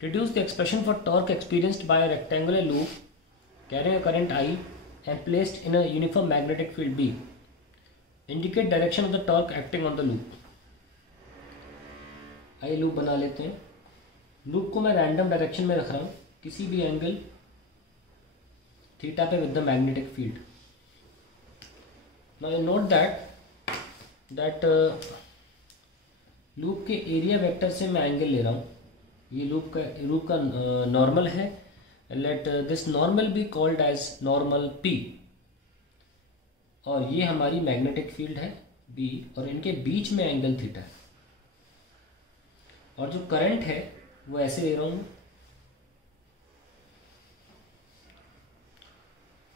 Deduce the expression for torque experienced by a rectangular loop carrying a current I and placed in a uniform magnetic field B. Indicate direction of the torque acting on the loop. आइए loop बना लेते हैं. Loop को मैं random direction में रख रहा हूँ किसी भी एंगल थीटा पे with the magnetic field. Now note that loop के एरिया वेक्टर से मैं एंगल ले रहा हूँ. ये लूप का नॉर्मल है. Let this normal be called as normal P. और ये हमारी मैग्नेटिक फील्ड है B और इनके बीच में एंगल थीटा है. और जो करंट है वो ऐसे ले रहा हूँ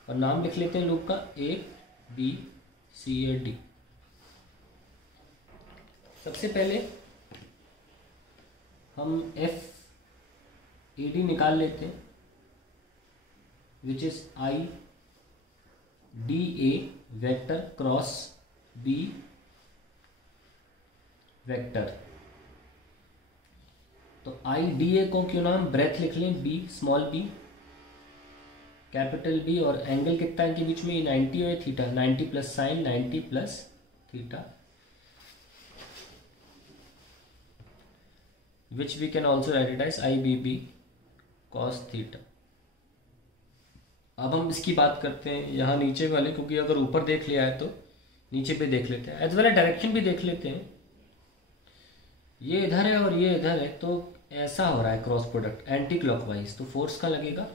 और नाम लिख लेते हैं लूप का A B C और D. सबसे पहले हम FAD निकाल लेते हैं which is IDA vector cross B vector. तो IDA को क्यों नाम ब्रेथ लिख लें B small b capital B और एंगल कितना है इनके बीच में 90 है theta. 90 plus sign 90 plus theta which we can also write it as IBB cos theta. अब हम इसकी बात करते हैं यहाँ नीचे वाले, क्योंकि अगर ऊपर देख लिया है तो नीचे पे देख लेते हैं. एज वेल डायरेक्शन भी देख लेते हैं. ये इधर है और ये इधर है तो ऐसा हो रहा है क्रॉस प्रोडक्ट एंटी क्लॉकवाइज. तो फोर्स का लगेगा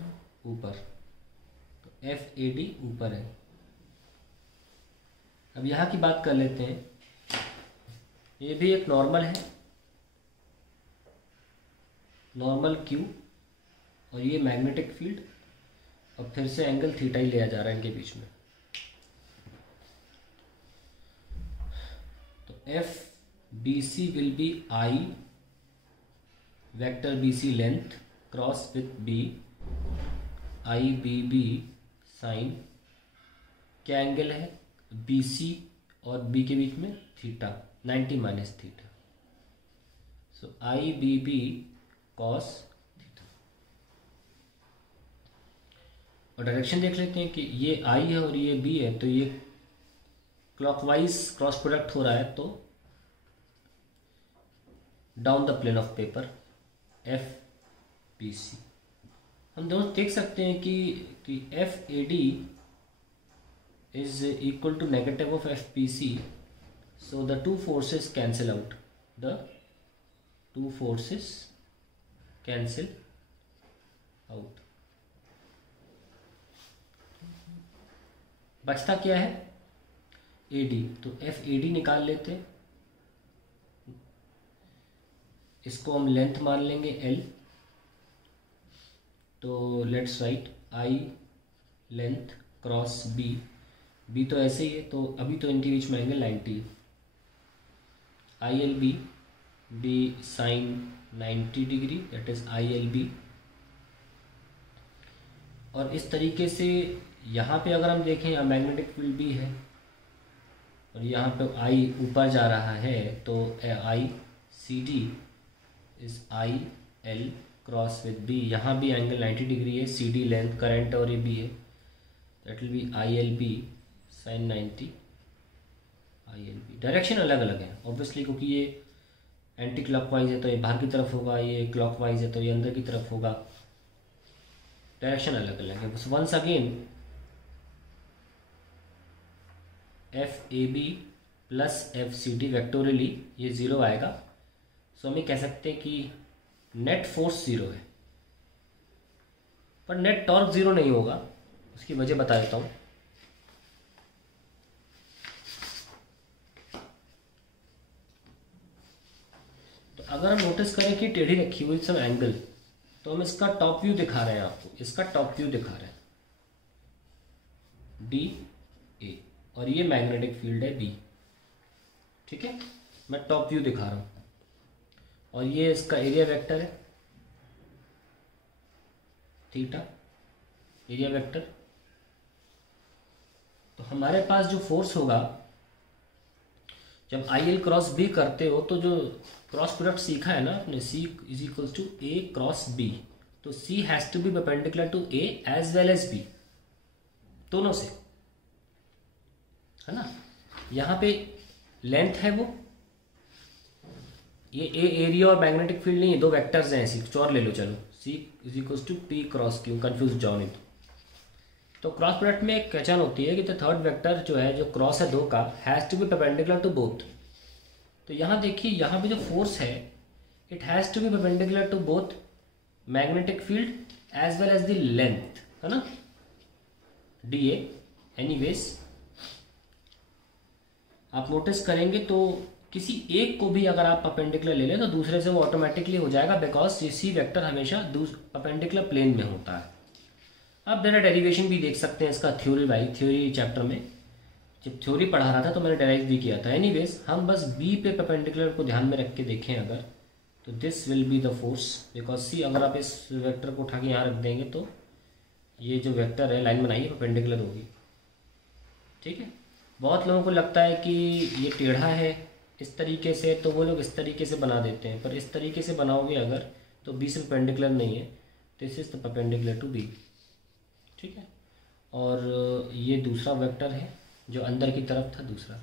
ऊपर. तो FAD ऊपर है. अब यहाँ की बात कर लेते हैं. ये भी एक नॉर्मल है, नॉर्मल Q और ये मैग्नेटिक फील्ड और फिर से एंगल थीटा ही लिया जा रहा है इनके बीच में. तो FBC will be I vector BC length cross with B IBB sine. क्या एंगल है BC और B के बीच में theta 90 minus theta. So IBB cos theta. और डायरेक्शन देख लेते हैं कि ये I है और ये B है तो ये क्लॉकवाइज क्रॉस प्रोडक्ट हो रहा है. तो down the plane of paper FBC. हम दोनों देख सकते हैं कि FAD is equal to negative of FBC. So the two forces cancel out. The two forces cancel out. बचता क्या है AD. तो FAD निकाल लेते हैं. इसको हम लेंथ मान लेंगे L. तो let's write I length cross B तो ऐसे ही है तो अभी तो इनके बीच में एंगल 90 है. ILB B sine 90 degree that is ILB. और इस तरीके से यहाँ पे अगर हम देखें यहाँ मैग्नेटिक फील्ड भी है और यहाँ पे I ऊपर जा रहा है तो ICD is IL cross with B. यहाँ भी एंगल 90 डिग्री है. CD लेंथ करंट और ये भी है that will be ILB sine 90 ILB. Direction अलग अलग है ऑब्वियसली क्योंकि ये एंटी क्लॉकवाइज है तो ये बाहर की तरफ होगा, ये क्लॉकवाइज है तो ये अंदर की तरफ होगा. डायरेक्शन अलग अलग है. बस once again FAB plus FCD vectorially ये ज़ीरो आएगा. सो हम ये कह सकते हैं कि नेट फोर्स ज़ीरो है. पर नेट टॉर्क ज़ीरो नहीं होगा. उसकी वजह बता देता हूँ. तो अगर हम नोटिस करें कि टेढ़ी रखी हुई सब एंगल तो हम इसका टॉप व्यू दिखा रहे हैं आपको. इसका टॉप व्यू दिखा रहे हैं DA और ये मैग्नेटिक फील्ड है B. ठीक है, मैं टॉप व्यू दिखा रहा हूँ. और ये इसका एरिया वेक्टर है थीटा एरिया वेक्टर. तो हमारे पास जो फोर्स होगा जब आई एल क्रॉस बी करते हो तो जो क्रॉस प्रोडक्ट सीखा है ना आपने, C is equals to A cross B, तो C has to be perpendicular to A as well as B, दोनों से, है ना। यहाँ पे लेंथ है वो, ये ए एरिया और मैग्नेटिक फील्ड नहीं है, दो वेक्टर्स हैं ऐसी, कुछ और ले लो चलो, C is equals to P cross Q, confuse जाओ नहीं तो क्रॉस प्रोडक्ट में एक पहचान होती है कि द थर्ड वेक्टर जो है, जो क्रॉस है दो का, has to be perpendicular to both. तो यहाँ देखिए, यहाँ पे जो फोर्स है, it has to be perpendicular to both magnetic field as well as the length, है ना, डी ए। एनीवेज आप नोटिस करेंगे तो किसी एक को भी अगर आप परपेंडिकुलर ले लें तो दूसरे से वो ऑटोमेटिकली हो जाएगा, बिकॉज सी वेक्टर हमेशा परपेंडिकुलर प्लेन में होता है। आप मेरा डेरिवेशन भी देख सकते हैं इसका, थ्योरी चैप्टर में जब थ्योरी पढ़ा रहा था तो मैंने डेराइव भी किया था। एनीवेज हम बस बी पे परपेंडिकुलर को ध्यान में रख के देखें अगर, तो this will be the force, because see अगर आप इस वेक्टर को उठा के यहाँ रख देंगे तो ये जो वेक्टर है, लाइन बनाइए, परपेंडिकुलर होगी, ठीक है। बहुत लोगों को लगता है कि ये टेढ़ा है इस तरीके से, तो वो लोग इस तरीके से बना देते हैं, पर इस तरीके से बनाओगे अगर तो बी से परपेंडिकुलर नहीं है, this is the perpendicular to B, ठीक है। और ये दूसरा वेक्टर है जो अंदर की तरफ था दूसरा।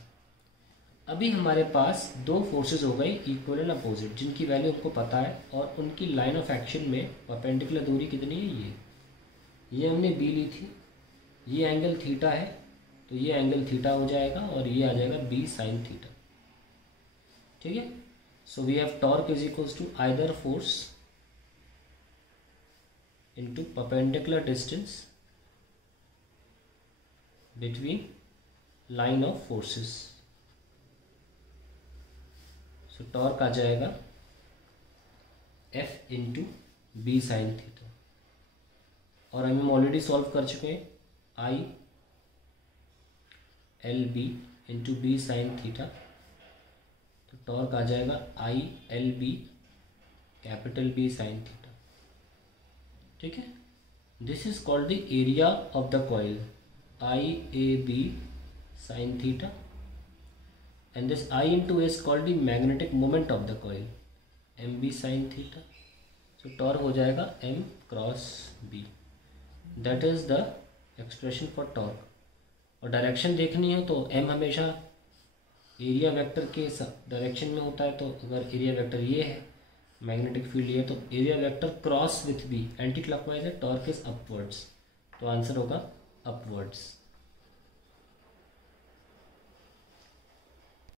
अभी हमारे पास दो फोर्सेस हो गई इक्वल एंड अपोजिट, जिनकी वैल्यू हमको पता है और उनकी लाइन ऑफ एक्शन में परपेंडिकुलर दूरी कितनी है, ये हमने बी ली थी, ये एंगल थीटा है तो ये एंगल थीटा हो जाएगा और ये आ जाएगा बी साइन थीटा, ठीक है। So we have torque is equals to either force into perpendicular distance between line of forces। so torque आ जाएगा F into B sine theta, और हम ऑलरेडी सॉल्व कर चुके हैं, I L B into B sine theta, तो torque आ जाएगा I L B capital B sine theta, ठीक है। This is called the area of the coil, I A B sin theta, and this I into A is called the magnetic moment of the coil, M B sin theta। so torque हो जाएगा M cross B, that is the expression for torque। और direction देखनी है तो M हमेशा area vector के direction में होता है, तो अगर एरिया वेक्टर ये है, मैग्नेटिक फील्ड ये, तो area vector cross with B anti clockwise है, टॉर्क इज अपवर्ड्स, तो आंसर होगा upwards।